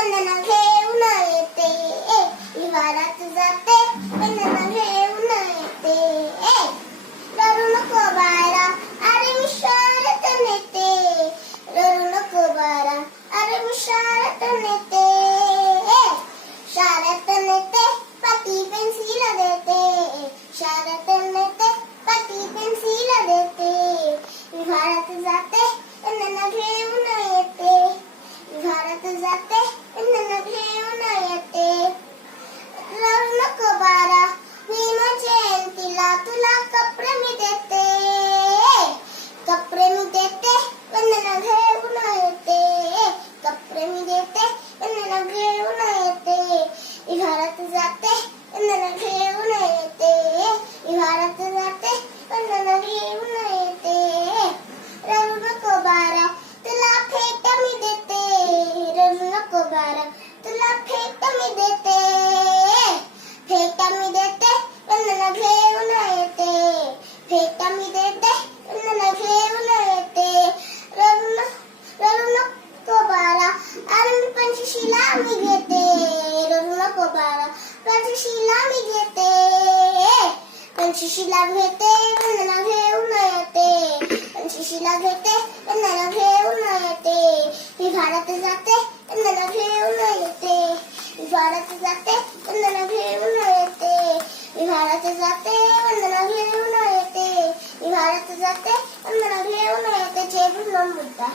वंदना घेऊन येते, विहारात जाते वंदना घेऊन येते. रडू नको बाळा, अरे मी शाळेत नेते. रडू नको बाळा, अरे मी शाळेत नेते. शाळेत नेते, पाटी पेन्सिल देते. शाळेत नेते, पाटी पेन्सिल देते. विहारात जाते वंदना घेऊन येते. विहारात जाते वंदना घेऊन येते. रडू नको बाळा, भीमा जयंतीला तुला कपडे मी देते. कपडे मी देते वंदना घेऊन येते. कपडे मी देते वंदना घेऊन येते. विहारात जाते वंदना घेऊन येते. विहारात जाते वंदना घेऊन येते. रडू नको बाळा, तुला फेट मी देते. रडू नको बाळा, तुला फेट मी देते. फेटा मी देते वंदना घेऊन येते. फेटा मी देते वंदना घेऊन येते. रडू नको बाळा, अरे मी पंचशीला मी घेते. रडू नको बाळा, पंचशीला मी घेते. पंचशीला घेते वंदना घेऊन येते. पंचशीला घेते वंदना घेऊन येते. विहारात जाते वंदना घेऊन येते. विहारात जाते वंदना घेऊन येते. विहारात जाते वंदना घेऊन येते. विहारात जाते वंदना घेऊन येते. जय भीम बुद्धा.